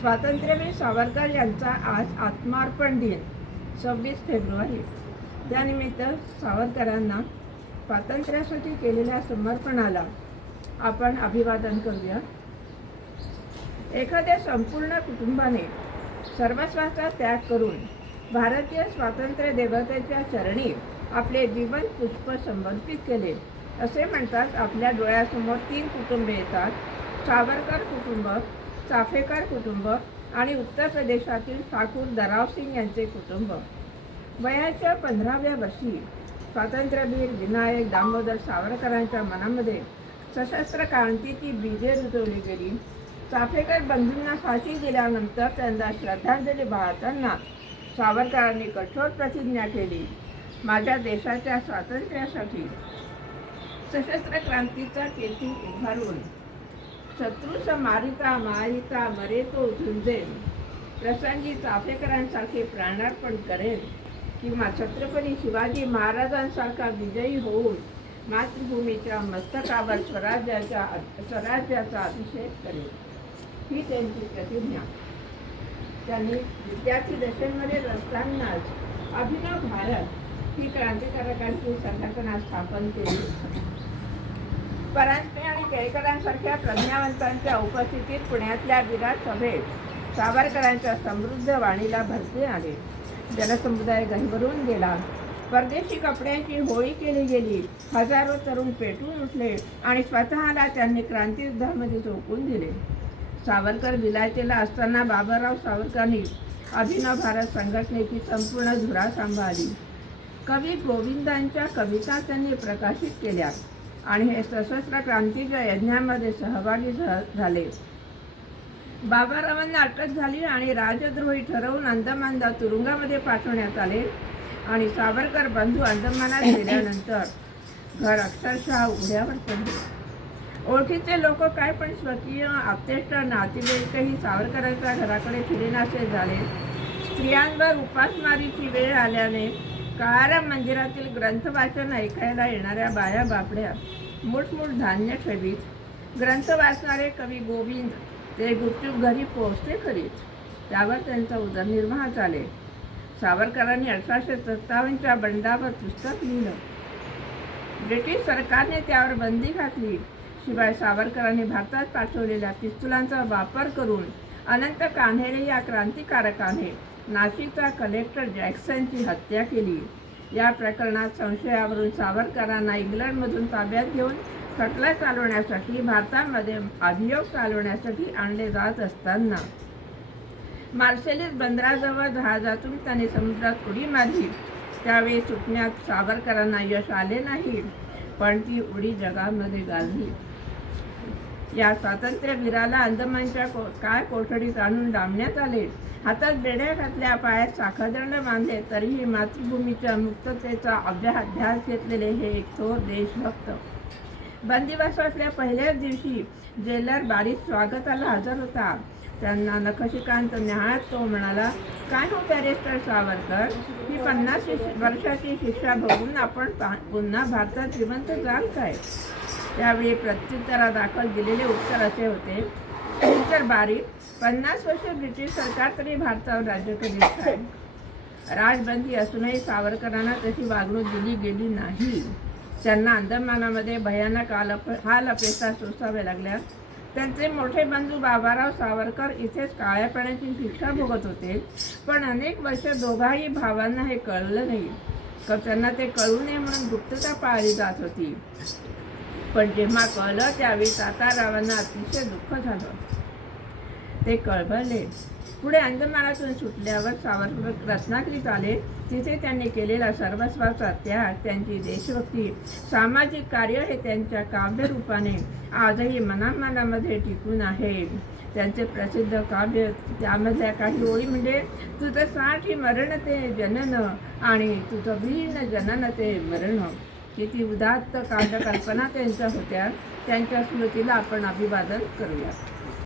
स्वातंत्र्यवीर सावरकर यांचा आज आत्मार्पण दिन 26 फेब्रुवारी. त्यानिमित्त सावरकरांना स्वातंत्र्यासाठी केलेल्या समर्पणाला आपण अभिवादन करूया. एखाद्या संपूर्ण कुटुंबाने सर्वस्वाचा त्याग करून भारतीय स्वातंत्र्य देवतेच्या चरणी आपले जीवन पुष्प समर्पित केले असे म्हणतात. आपल्या डोळ्यासमोर 3 कुटुंबे येतात: सावरकर कुटुंब, चाफेकर कुटुंब आणि उत्तर प्रदेशातील ठाकूर दरावसिंग यांचे कुटुंब. वयाच्या 15व्या वर्षी स्वातंत्र्यवीर विनायक दामोदर सावरकरांच्या मनामध्ये सशस्त्र क्रांतीची बीजे रुजवली गेली. चाफेकर बंधूंना फाशी दिल्यानंतर त्यांना श्रद्धांजली वाहताना सावरकरांनी कठोर प्रतिज्ञा केली: माझ्या देशाच्या स्वातंत्र्यासाठी सशस्त्र क्रांतीचा केतू उभारून शत्रूस मारिता मारिता मरे तो झुंजेल, प्रसंगी चाफेकरांसारखे प्राणार्पण करेल किंवा छत्रपती शिवाजी महाराजांसारखा विजयी होऊन मातृभूमीच्या मस्तकावर स्वराज्याचा अभिषेक करेल. ही त्यांची प्रतिज्ञा त्यांनी विद्यार्थी दशेमध्ये असतानाच अभिनव भारत ही क्रांतिकारकांची संघटना स्थापन केली. परांजपे आणि केळकरांसारख्या प्रज्ञावंतांच्या उपस्थितीत पुण्यातल्या विराट सभेत सावरकरांच्या समृद्ध वाणीला भरती आले. जनसमुदाय गहिवरून गेला. परदेशी कपड्यांची होळी केली गेली. हजारो तरुण पेटून उठले आणि स्वतःला त्यांनी क्रांतियुद्धामध्ये झोकून दिले. सावरकर विलायतेला असताना बाबाराव सावरकरांनी अभिनव भारत संघटनेची संपूर्ण धुरा सांभाळली. कवी गोविंदांच्या कविता त्यांनी प्रकाशित केल्या आणि हे सशस्त्र क्रांतीच्या यज्ञामध्ये सहभागी झाले. बाबारावांना अटक झाली आणि राजद्रोही ठरवून अंदमानला तुरुंगामध्ये पाठवण्यात आले आणि सावरकर बंधू अंदमानात गेल्यानंतर घर अक्षरशः उघड्यावर पडले. ओळखीचे लोक काय पण स्वकीय आप्तेष्ट नातेवाईकही सावरकरांच्या घराकडे फिरेनासे झाले. स्त्रियांवर उपासमारीची वेळ आल्याने काळाराम मंदिरातील ग्रंथ वाचन ऐकायला येणाऱ्या बाया बापड्या मुठमुठ धान्य ठेवीत. ग्रंथ वाचणारे कवी गोविंद ते गुपचूप घरी पोहोचते करीत. त्यावर त्यांचा उदरनिर्वाह चाले. सावरकरांनी 1857च्या बंडावर पुस्तक लिहिलं. ब्रिटिश सरकारने त्यावर बंदी घातली. शिवाय सावरकरांनी भारतात पाठवलेल्या पिस्तुलांचा वापर करून अनंत कान्हेरे या क्रांतिकारकाने नाशिकचा कलेक्टर जॅक्सनची हत्या केली. या प्रकरणात संशयावरून सावरकरांना इंग्लंडमधून ताब्यात घेऊन खटला चालवण्यासाठी भारतामध्ये अभियोग चालवण्यासाठी आणले जात असताना मार्सेलिस बंदराजवळ जहाजातून त्यांनी समुद्रात उडी मारली. त्यावेळी सुटण्यात सावरकरांना यश आले नाही, पण ती उडी जगामध्ये गाजली. या स्वातंत्र्यवीराला अंदमानच्या काय कोठडीत आणून डांबण्यात आले. हातात बेड्या घातल्या, पायात साखळदंड बांधले, तरीही मातृभूमीच्या मुक्ततेचा अभ्यास घेतलेले हे एक थोर देशभक्त. बंदिवासातल्या पहिल्याच दिवशी जेलर बारीक स्वागताला हजर होता. त्यांना नखशिकांत न्याहाळत तो म्हणाला: काय हो बॅरिस्टर सावरकर, ही 50 वर्षाची शिक्षा बघून आपण पुन्हा भारतात जिवंत जाल काय? त्यावेळी प्रत्युत्तरादाखल दिलेले उत्तर असे होते: मिस्टर बारीक, 50 वर्ष ब्रिटिश सरकार तरी भारतावर राज्य करीत आहे. राजबंदी असूनही सावरकरांना तशी वागणूक दिली गेली नाही. त्यांना अंदमानामध्ये भयानक हाल अपेष्टा सोसाव्या लागल्या. त्यांचे मोठे बंधू बाबाराव सावरकर इथेच काळ्या पाण्याची शिक्षा भोगत होते. पण अनेक वर्ष दोघाही भावांना हे कळलं नाही. त्यांना ते कळू नये म्हणून गुप्तता पाळली जात होती. पण जेव्हा कळलं त्यावेळी तातारावांना अतिशय दुःख झालं. ते कळवळले. पुढे अंदमानातून सुटल्यावर सावरकर रत्नागिरीत आले. तिथे त्यांनी केलेला सर्वस्वाचा त्याग, त्यांची देशभक्ती, सामाजिक कार्य हे त्यांच्या काव्यरूपाने आजही मनामनामध्ये टिकून आहे. त्यांचे प्रसिद्ध काव्य त्यामधल्या काही ओळी म्हणजे: तुझं साठी मरण ते जनन आणि तुझं भिन्न जनन ते मरण. किती उदात्त काव्यकल्पना त्यांच्या होत्या. त्यांच्या स्मृतीला आपण अभिवादन करूया.